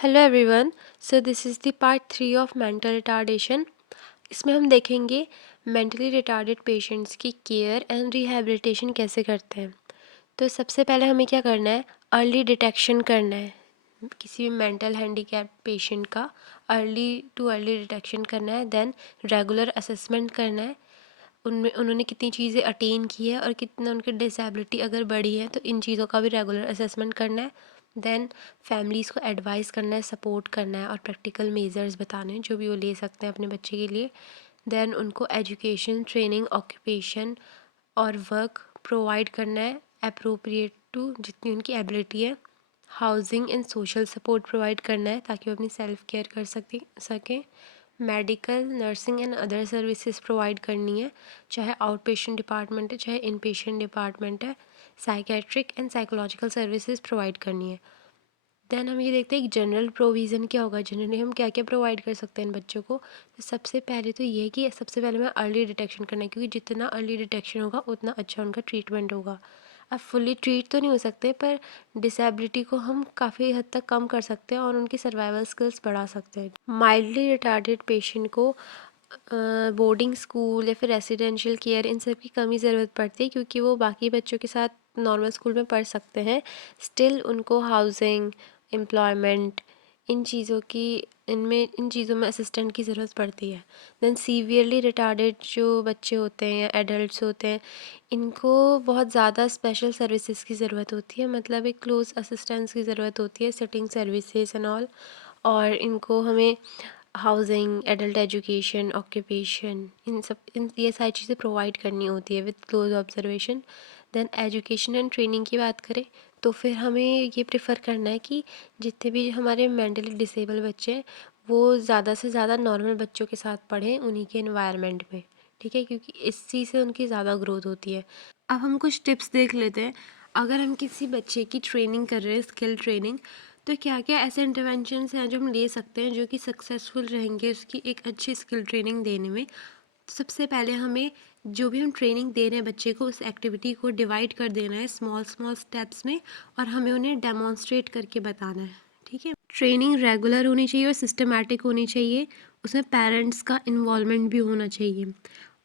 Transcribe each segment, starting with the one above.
Hello everyone. So this is the part 3 of mental retardation. इसमें हम देखेंगे mentally retarded patients की care and rehabilitation कैसे करते हैं। तो सबसे पहले हमें क्या करना है, अर्ली डिटेक्शन करना है। किसी भी मेंटल हैंडीकैप पेशेंट का अर्ली डिटेक्शन करना है। देन रेगुलर असेसमेंट करना है, उनमें उन्होंने कितनी चीज़ें अटेन की है और कितना उनकी डिसेबिलिटी अगर बढ़ी है तो इन चीज़ों का भी रेगुलर असेसमेंट करना है। देन फैमिलीज़ को एडवाइस करना है, सपोर्ट करना है और प्रैक्टिकल मेजर्स बताने हैं जो भी वो ले सकते हैं अपने बच्चे के लिए। देन उनको एजुकेशन, ट्रेनिंग, ऑक्यूपेशन और वर्क प्रोवाइड करना है अप्रोप्रिएट टू जितनी उनकी एबिलिटी है। Housing and social support provide करना है ताकि वो अपनी सेल्फ केयर कर सकें। Medical, nursing and other services provide करनी है, चाहे आउट पेशेंट डिपार्टमेंट है चाहे इन पेशेंट डिपार्टमेंट है। Psychiatric and psychological services provide करनी है। देन हम ये देखते हैं कि जनरल प्रोविज़न क्या होगा, जनरली हम क्या क्या प्रोवाइड कर सकते हैं इन बच्चों को। तो सबसे पहले तो ये है कि सबसे पहले हमें अर्ली डिटेक्शन करना है, क्योंकि जितना अर्ली डिटेक्शन होगा उतना अच्छा उनका ट्रीटमेंट होगा। अब फुल्ली ट्रीट तो नहीं हो सकते, पर डिसेबिलिटी को हम काफ़ी हद तक कम कर सकते हैं और उनकी सर्वाइवल स्किल्स बढ़ा सकते हैं। माइल्डली रिटार्डेड पेशेंट को बोर्डिंग स्कूल या फिर रेसिडेंशियल केयर इन सब की कमी ज़रूरत पड़ती है, क्योंकि वो बाकी बच्चों के साथ नॉर्मल स्कूल में पढ़ सकते हैं। स्टिल उनको हाउसिंग, एम्प्लॉयमेंट, इन चीज़ों में असिस्टेंट की ज़रूरत पड़ती है। देन सीवियरली रिटार्डेड जो बच्चे होते हैं या एडल्ट्स होते हैं, इनको बहुत ज़्यादा स्पेशल सर्विसेज की ज़रूरत होती है, मतलब एक क्लोज असिस्टेंस की ज़रूरत होती है, सिटिंग सर्विसेज एंड ऑल। और इनको हमें हाउसिंग, एडल्ट एजुकेशन, ऑक्यूपेशन, इन ये सारी चीज़ें प्रोवाइड करनी होती है with close observation. Then education and training की बात करें तो फिर हमें ये प्रेफर करना है कि जितने भी हमारे मेंटली डिसेबल बच्चे हैं वो ज़्यादा से ज़्यादा नॉर्मल बच्चों के साथ पढ़ें उन्हीं के इन्वायरमेंट में, ठीक है, क्योंकि इस चीज़ से उनकी ज़्यादा ग्रोथ होती है। अब हम कुछ टिप्स देख लेते हैं। अगर हम किसी बच्चे की ट्रेनिंग कर रहे हैं, स्किल ट्रेनिंग, तो क्या क्या ऐसे इंटरवेंशंस हैं जो हम ले सकते हैं जो कि सक्सेसफुल रहेंगे उसकी एक अच्छी स्किल ट्रेनिंग देने में। तो सबसे पहले हमें जो भी हम ट्रेनिंग दे रहे हैं बच्चे को, उस एक्टिविटी को डिवाइड कर देना है स्मॉल स्मॉल स्टेप्स में और हमें उन्हें डेमोन्स्ट्रेट करके बताना है, ठीक है। ट्रेनिंग रेगुलर होनी चाहिए और सिस्टमैटिक होनी चाहिए, उसमें पेरेंट्स का इन्वॉल्वमेंट भी होना चाहिए।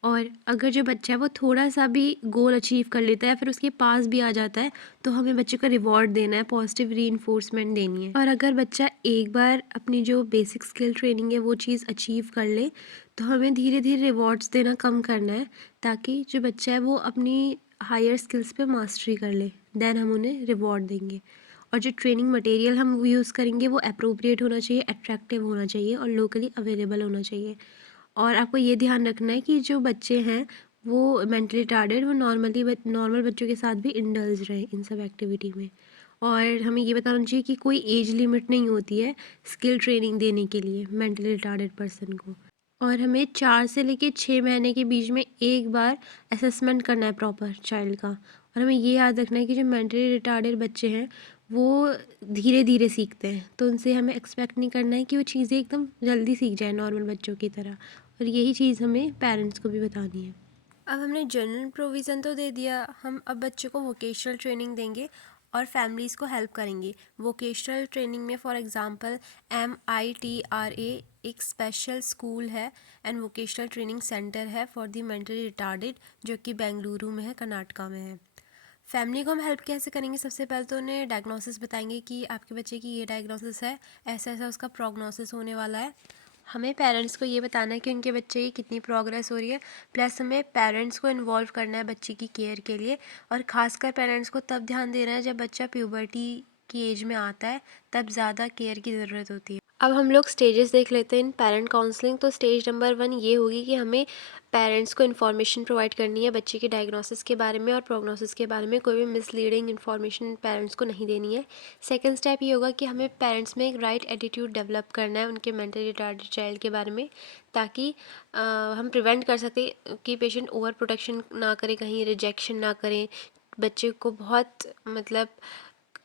और अगर जो बच्चा है वो थोड़ा सा भी गोल अचीव कर लेता है फिर उसके पास भी आ जाता है तो हमें बच्चे को रिवॉर्ड देना है, पॉजिटिव रीइंफोर्समेंट देनी है। और अगर बच्चा एक बार अपनी जो बेसिक स्किल ट्रेनिंग है वो चीज़ अचीव कर ले तो हमें धीरे धीरे रिवॉर्ड्स देना कम करना है, ताकि जो बच्चा है वो अपनी हायर स्किल्स पे मास्टरी कर ले। देन हम उन्हें रिवॉर्ड देंगे। और जो ट्रेनिंग मटेरियल हम यूज़ करेंगे वो अप्रोप्रिएट होना चाहिए, अट्रैक्टिव होना चाहिए और लोकली अवेलेबल होना चाहिए। और आपको ये ध्यान रखना है कि जो बच्चे हैं वो मेंटली रिटार्डेड वो नॉर्मल बच्चों के साथ भी इंडल्ज रहे इन सब एक्टिविटी में। और हमें ये बताना चाहिए कि कोई एज लिमिट नहीं होती है स्किल ट्रेनिंग देने के लिए मेंटली रिटार्डेड पर्सन को। और हमें 4 से लेके 6 महीने के बीच में एक बार असेसमेंट करना है प्रॉपर चाइल्ड का। और हमें ये याद रखना है कि जो मेंटली रिटार्डेड बच्चे हैं वो धीरे धीरे सीखते हैं, तो उनसे हमें एक्सपेक्ट नहीं करना है कि वो चीज़ें एकदम जल्दी सीख जाए नॉर्मल बच्चों की तरह। और यही चीज़ हमें पेरेंट्स को भी बतानी है। अब हमने जनरल प्रोविज़न तो दे दिया, हम अब बच्चों को वोकेशनल ट्रेनिंग देंगे और फैमिलीज़ को हेल्प करेंगे। वोकेशनल ट्रेनिंग में फॉर एग्जांपल MITRA एक स्पेशल स्कूल है एंड वोकेशनल ट्रेनिंग सेंटर है फॉर दी मेंटली रिटार्डेड, जो कि बेंगलुरु में है, कर्नाटका में है। फैमिली को हम हेल्प कैसे करेंगे, सबसे पहले तो उन्हें डायग्नोसिस बताएंगे कि आपके बच्चे की ये डायग्नोसिस है, ऐसा ऐसा उसका प्रोग्नोसिस होने वाला है। हमें पेरेंट्स को ये बताना है कि उनके बच्चे की कितनी प्रोग्रेस हो रही है, प्लस हमें पेरेंट्स को इन्वॉल्व करना है बच्चे की केयर के लिए। और ख़ासकर पेरेंट्स को तब ध्यान देना है जब बच्चा प्यूबर्टी की एज में आता है, तब ज़्यादा केयर की ज़रूरत होती है। अब हम लोग स्टेजेस देख लेते हैं इन पेरेंट काउंसलिंग। तो स्टेज नंबर 1 ये होगी कि हमें पेरेंट्स को इन्फॉर्मेशन प्रोवाइड करनी है बच्चे की डायग्नोसिस के बारे में और प्रोग्नोसिस के बारे में, कोई भी मिसलीडिंग इन्फॉर्मेशन पेरेंट्स को नहीं देनी है। सेकंड स्टेप ये होगा कि हमें पेरेंट्स में एक राइट एटीट्यूड डेवलप करना है उनके मेंटली रिटार्डेड चाइल्ड के बारे में, ताकि हम प्रिवेंट कर सकें कि पेशेंट ओवर प्रोटेक्शन ना करे, कहीं रिजेक्शन ना करें, बच्चे को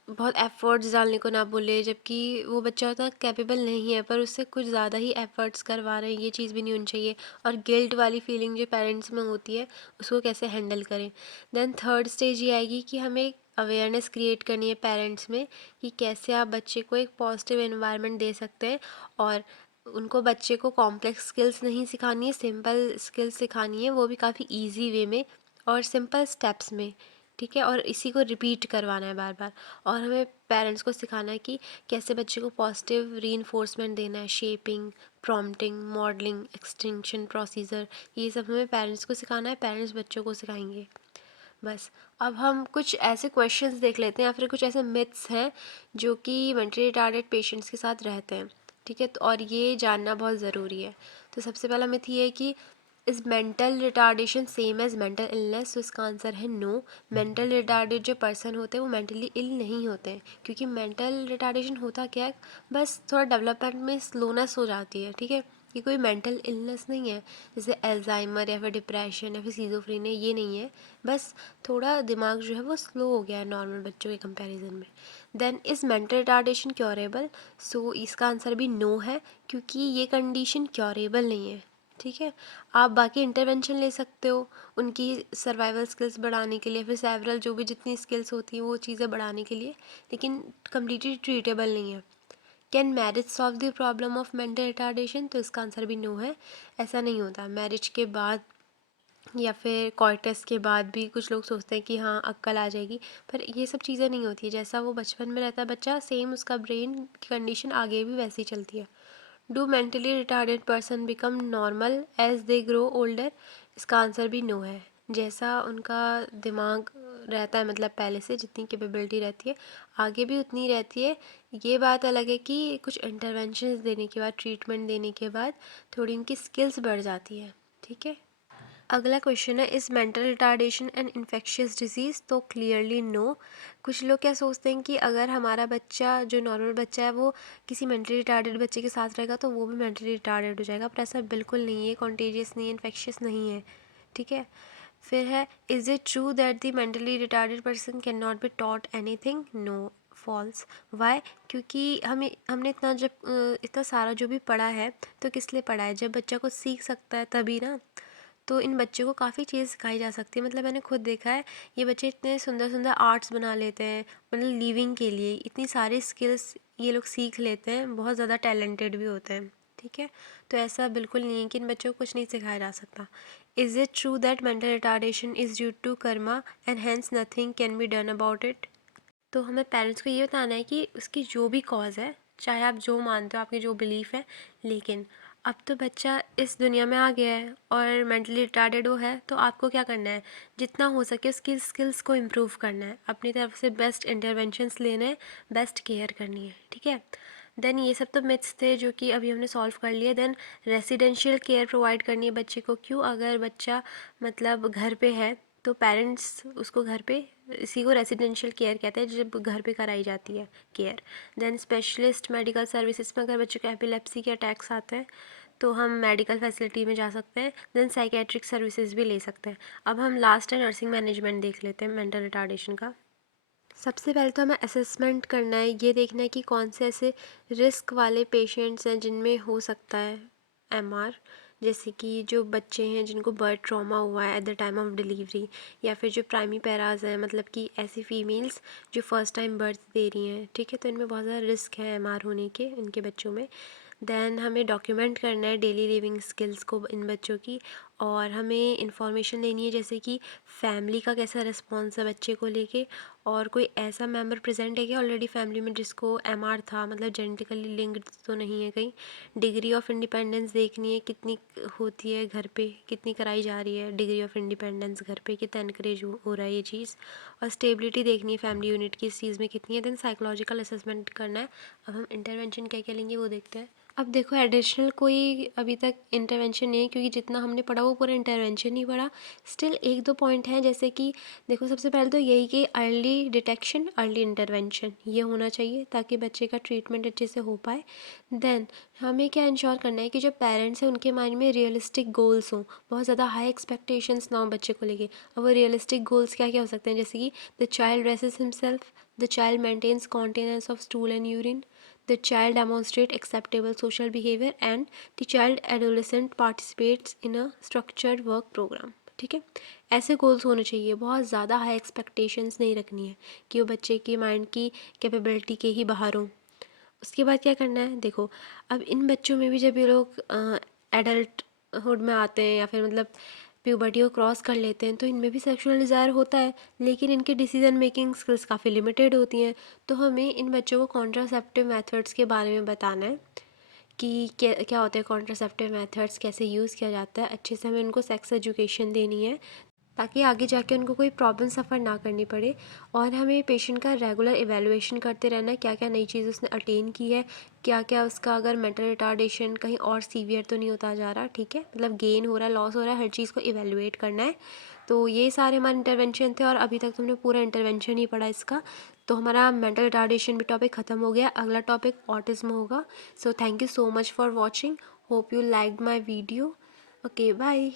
बहुत एफ़र्ट्स डालने को ना बोले, जबकि वो बच्चा उतना कैपेबल नहीं है पर उससे कुछ ज़्यादा ही एफ़र्ट्स करवा रहे हैं, ये चीज़ भी नहीं होनी चाहिए। और गिल्ट वाली फीलिंग जो पेरेंट्स में होती है उसको कैसे हैंडल करें। देन थर्ड स्टेज ये आएगी कि हमें अवेयरनेस क्रिएट करनी है पेरेंट्स में कि कैसे आप बच्चे को एक पॉजिटिव एनवायरनमेंट दे सकते हैं। और उनको बच्चे को कॉम्प्लेक्स स्किल्स नहीं सिखानी है, सिंपल स्किल्स सिखानी है, वो भी काफ़ी इजी वे में और सिंपल स्टेप्स में, ठीक है। और इसी को रिपीट करवाना है बार बार। और हमें पेरेंट्स को सिखाना है कि कैसे बच्चे को पॉजिटिव रीइंफोर्समेंट देना है, shaping, prompting, modelling, extension procedure, ये सब हमें पेरेंट्स को सिखाना है, पेरेंट्स बच्चों को सिखाएंगे। बस। अब हम कुछ ऐसे क्वेश्चंस देख लेते हैं या फिर कुछ ऐसे मिथ्स हैं जो कि मेंटली रिटार्डेड पेशेंट्स के साथ रहते हैं, ठीक है। तो और ये जानना बहुत ज़रूरी है। तो सबसे पहला मिथ ये है कि is mental retardation same as mental illness. तो इसका आंसर है नो। मेंटल रिटार्डेड जो पर्सन होते हैं वो मेंटली इल नहीं होते हैं, क्योंकि मेंटल रिटार्डेशन होता क्या है, बस थोड़ा डेवलपमेंट में स्लोनेस हो जाती है, ठीक है। ये कोई मेंटल इलनेस नहीं है, जैसे एल्जाइमर या फिर डिप्रेशन या फिर सीजोफ्रेनिया, ये नहीं है। बस थोड़ा दिमाग जो है वो स्लो हो गया है नॉर्मल बच्चों के कंपैरिजन में। Then is mental retardation curable. So इसका आंसर भी नो है, क्योंकि ये कंडीशन क्योरेबल नहीं है, ठीक है। आप बाकी इंटरवेंशन ले सकते हो उनकी सर्वाइवल स्किल्स बढ़ाने के लिए, फिर सेवरल जो भी जितनी स्किल्स होती हैं वो चीज़ें बढ़ाने के लिए, लेकिन कम्प्लीटली ट्रीटेबल नहीं है। Can marriage solve the problem of mental retardation. तो इसका आंसर भी नो है। ऐसा नहीं होता। मैरिज के बाद या फिर कॉर्टस के बाद भी कुछ लोग सोचते हैं कि हाँ अक्ल आ जाएगी, पर ये सब चीज़ें नहीं होती है। जैसा वो बचपन में रहता है बच्चा, सेम उसका ब्रेन की कंडीशन आगे भी वैसी चलती है। Do mentally retarded person become normal as they grow older. इसका आंसर भी नो है। जैसा उनका दिमाग रहता है, मतलब पहले से जितनी कैपेबिलिटी रहती है आगे भी उतनी रहती है। ये बात अलग है कि कुछ इंटरवेंशन देने के बाद, ट्रीटमेंट देने के बाद थोड़ी उनकी स्किल्स बढ़ जाती है, ठीक है। अगला क्वेश्चन है, is mental retardation and infectious disease. तो क्लियरली नो। कुछ लोग क्या सोचते हैं कि अगर हमारा बच्चा जो नॉर्मल बच्चा है वो किसी मेंटली रिटार्डेड बच्चे के साथ रहेगा तो वो भी मेंटली रिटार्डेड हो जाएगा, पर ऐसा बिल्कुल नहीं है। कॉन्टेजियस नहीं है, इन्फेक्शियस नहीं है, ठीक है। फिर है, is it true that the mentally retarded person can not be taught anything. No, false. Why? क्योंकि हमने इतना सारा जो भी पढ़ा है तो किस लिए पढ़ा है, जब बच्चा कुछ सीख सकता है तभी ना। तो इन बच्चों को काफ़ी चीज़ सिखाई जा सकती है। मतलब मैंने खुद देखा है, ये बच्चे इतने सुंदर सुंदर आर्ट्स बना लेते हैं, मतलब लिविंग के लिए इतनी सारी स्किल्स ये लोग सीख लेते हैं, बहुत ज़्यादा टैलेंटेड भी होते हैं, ठीक है। तो ऐसा बिल्कुल नहीं है कि इन बच्चों को कुछ नहीं सिखाया जा सकता। Is it true that mental retardation is due to karma and hence nothing can be done about it. तो हमें पेरेंट्स को ये बताना है कि उसकी जो भी कॉज है, चाहे आप जो मानते हो, आपकी जो बिलीफ है, लेकिन अब तो बच्चा इस दुनिया में आ गया है और मेंटली रिटार्डेड वो है, तो आपको क्या करना है, जितना हो सके उसकी स्किल्स को इम्प्रूव करना है, अपनी तरफ से बेस्ट इंटरवेंशंस लेने हैं, बेस्ट केयर करनी है, ठीक है। देन ये सब तो मिथ्स थे जो कि अभी हमने सॉल्व कर लिए। देन रेसिडेंशियल केयर प्रोवाइड करनी है बच्चे को। क्यों? अगर बच्चा मतलब घर पे है तो पेरेंट्स उसको घर पे, इसी को रेसिडेंशियल केयर कहते हैं, जब घर पे कराई जाती है care. Then specialist medical services में अगर बच्चे को एपिलेप्सी के अटैक्स आते हैं तो हम मेडिकल फैसिलिटी में जा सकते हैं। देन साइकेट्रिक सर्विसेज भी ले सकते हैं। अब हम लास्ट है नर्सिंग मैनेजमेंट देख लेते हैं मेंटल रिटार्डेशन का। सबसे पहले तो हमें असेसमेंट करना है, ये देखना है कि कौन से ऐसे रिस्क वाले पेशेंट्स हैं जिनमें हो सकता है एमआर। जैसे कि जो बच्चे हैं जिनको बर्थ ट्रॉमा हुआ है at the time of delivery, या फिर जो प्राइमी पैराज हैं, मतलब कि ऐसी फीमेल्स जो फर्स्ट टाइम बर्थ दे रही हैं, ठीक है। तो इनमें बहुत ज़्यादा रिस्क है एमआर होने के इनके बच्चों में। देन हमें डॉक्यूमेंट करना है डेली लिविंग स्किल्स को इन बच्चों की, और हमें इंफॉर्मेशन देनी है जैसे कि फैमिली का कैसा रिस्पॉन्स है बच्चे को लेके, और कोई ऐसा मेंबर प्रेजेंट है कि ऑलरेडी फैमिली में जिसको एमआर था, मतलब जेनेटिकली लिंक्ड तो नहीं है कहीं। डिग्री ऑफ इंडिपेंडेंस देखनी है, कितनी होती है घर पे, कितनी कराई जा रही है डिग्री ऑफ इंडिपेंडेंस घर पे, कितना इनक्रेज हो रहा है ये चीज़। और स्टेबिलिटी देखनी है फैमिली यूनिट की इस चीज़ में कितनी है। देन साइकोलॉजिकल असेसमेंट करना है। अब हम इंटरवेंशन क्या क्या लेंगे वो देखते हैं। अब देखो, एडिशनल कोई अभी तक इंटरवेंशन नहीं है, क्योंकि जितना हमने पढ़ा वो पूरा इंटरवेंशन ही पढ़ा। स्टिल एक दो पॉइंट हैं, जैसे कि देखो सबसे पहले तो यही कि अर्ली डिटेक्शन, अर्ली इंटरवेंशन ये होना चाहिए ताकि बच्चे का ट्रीटमेंट अच्छे से हो पाए। देन हमें क्या इंश्योर करना है कि जो पेरेंट्स हैं उनके माइंड में रियलिस्टिक गोल्स हों, बहुत ज़्यादा हाई एक्सपेक्टेशंस ना हो बच्चे को लेके। अब वो रियलिस्टिक गोल्स क्या क्या हो सकते हैं, जैसे कि the child dresses himself, the child maintains continence of stool and urine, the child demonstrates acceptable social behavior, and the child adolescent participates in a structured work program, ठीक है। ऐसे गोल्स होने चाहिए, बहुत ज़्यादा हाई एक्सपेक्टेशंस नहीं रखनी है कि वो बच्चे की माइंड की कैपेबिलिटी के ही बाहर हो। उसके बाद क्या करना है, देखो अब इन बच्चों में भी जब ये लोग एडल्टहुड में आते हैं या फिर मतलब प्यूबर्टी को क्रॉस कर लेते हैं, तो इनमें भी सेक्सुअल डिज़ायर होता है, लेकिन इनकी डिसीजन मेकिंग स्किल्स काफ़ी लिमिटेड होती हैं। तो हमें इन बच्चों को कॉन्ट्रासेप्टिव मेथड्स के बारे में बताना है कि क्या क्या होते हैं कॉन्ट्रासेप्टिव मेथड्स, कैसे यूज़ किया जाता है। अच्छे से हमें उनको सेक्स एजुकेशन देनी है ताकि आगे जाके उनको कोई प्रॉब्लम सफ़र ना करनी पड़े। और हमें पेशेंट का रेगुलर इवैल्यूएशन करते रहना है, क्या क्या नई चीज़ उसने अटेन की है, क्या क्या उसका अगर मेंटल रिटार्डेशन कहीं और सीवियर तो नहीं होता जा रहा, ठीक है, मतलब गेन हो रहा है, लॉस हो रहा है, हर चीज़ को इवैल्यूएट करना है। तो ये सारे हमारे इंटरवेंशन थे और अभी तक तुमने पूरा इंटरवेंशन ही पढ़ा इसका। तो हमारा मेंटल रिटार्डेशन भी टॉपिक ख़त्म हो गया, अगला टॉपिक ऑटिज्म होगा। So thank you so much for watching, hope you liked my video. Okay bye.